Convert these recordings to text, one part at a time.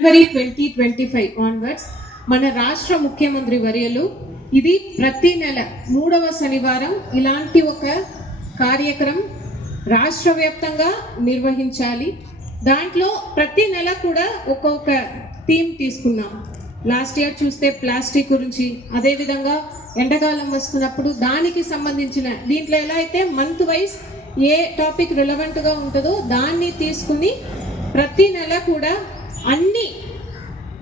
జనవరి 2025 onwards మన రాష్ట్ర ముఖ్యమంత్రి వర్యులు ఇది ప్రతి నెల 3వ శనివారం ఇలాంటి ఒక కార్యక్రమం రాష్ట్ర వ్యాప్తంగా నిర్వహించాలి. దాంట్లో ప్రతి నెల కూడా ఒక్కొక్క థీమ్ తీసుకున్నాం. లాస్ట్ ఇయర్ చూస్తే ప్లాస్టిక్ గురించి, అదేవిధంగా ఎండాకాలం వస్తున్నప్పుడు దానికి సంబంధించిన దీంట్లో ఎలా అయితే మంత్ వైజ్ ఏ టాపిక్ రిలవెంట్గా ఉంటుందో దాన్ని తీసుకుని ప్రతి నెల కూడా అన్ని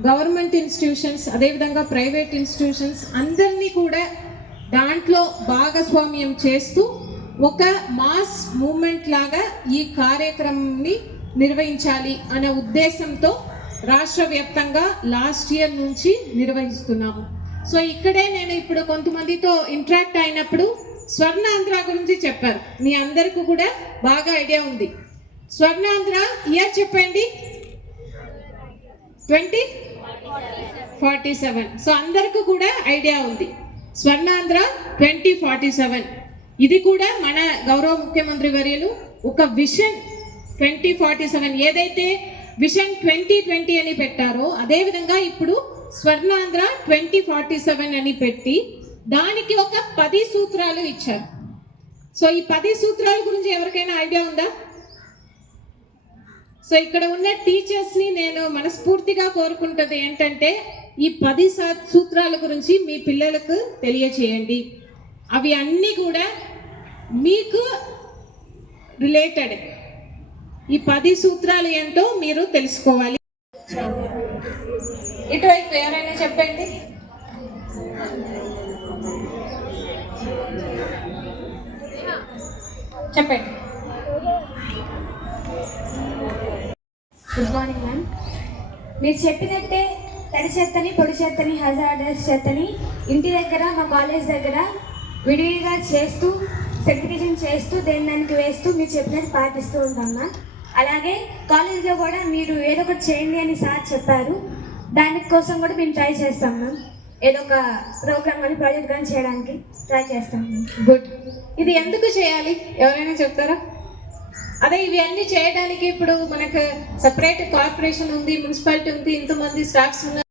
గవర్నమెంట్ ఇన్స్టిట్యూషన్స్ అదేవిధంగా ప్రైవేట్ ఇన్స్టిట్యూషన్స్ అందరినీ కూడా దాంట్లో భాగస్వామ్యం చేస్తూ ఒక మాస్ మూమెంట్ లాగా ఈ కార్యక్రమాన్ని నిర్వహించాలి అనే ఉద్దేశంతో రాష్ట్ర వ్యాప్తంగా లాస్ట్ ఇయర్ నుంచి నిర్వహిస్తున్నాము. సో ఇక్కడే నేను ఇప్పుడు కొంతమందితో ఇంటరాక్ట్ అయినప్పుడు స్వర్ణాంధ్ర గురించి చెప్పారు. మీ అందరికీ కూడా బాగా ఐడియా ఉంది. స్వర్ణాంధ్ర ఇయర్ చెప్పండి. 2047. సో అందరికీ కూడా ఐడియా ఉంది. స్వర్ణాంధ్ర 2047 ఇది కూడా మన గౌరవ ముఖ్యమంత్రి వర్యులు ఒక విషన్ 2047 ఏదైతే విషన్ 2020 అని పెట్టారో అదేవిధంగా ఇప్పుడు స్వర్ణాంధ్ర 2047 అని పెట్టి దానికి ఒక 10 సూత్రాలు ఇచ్చారు. సో ఈ 10 సూత్రాల గురించి ఎవరికైనా ఐడియా ఉందా? సో ఇక్కడ ఉన్న టీచర్స్ని నేను మనస్ఫూర్తిగా కోరుకుంటుంది ఏంటంటే ఈ 10 సూత్రాల గురించి మీ పిల్లలకు తెలియచేయండి. అవి అన్నీ కూడా మీకు రిలేటెడ్. ఈ 10 సూత్రాలు ఏంటో మీరు తెలుసుకోవాలి. ఇటువైపు ఎవరైనా చెప్పండి. చెప్పండి. Good morning ma'am. మీరు చెప్పినట్టే తడి చెత్తని, పొడి చెత్తని, హజార్డస్ చెత్తని ఇంటి దగ్గర మా కాలేజ్ దగ్గర విడివిడిగా చేస్తూ సెగ్రిగేషన్ చేస్తూ దానికి వేస్తూ మీరు చెప్పినట్టు పాటిస్తూ ఉంటాం మ్యామ్. అలాగే కాలేజ్లో కూడా మీరు ఏదో ఒకటి చేయండి అని సార్ చెప్పారు. దానికోసం కూడా మేము ట్రై చేస్తాం మ్యామ్. ఏదో ఒక ప్రోగ్రామ్ కానీ ప్రాజెక్ట్ కానీ చేయడానికి ట్రై చేస్తాం. గుడ్. ఇది ఎందుకు చేయాలి ఎవరైనా చెప్తారా? అదే ఇవి అన్నీ చేయడానికి ఇప్పుడు మనకు సపరేట్ కార్పొరేషన్ ఉంది, మున్సిపాలిటీ ఉంది, ఇంతమంది స్టాఫ్స్ ఉన్నారు.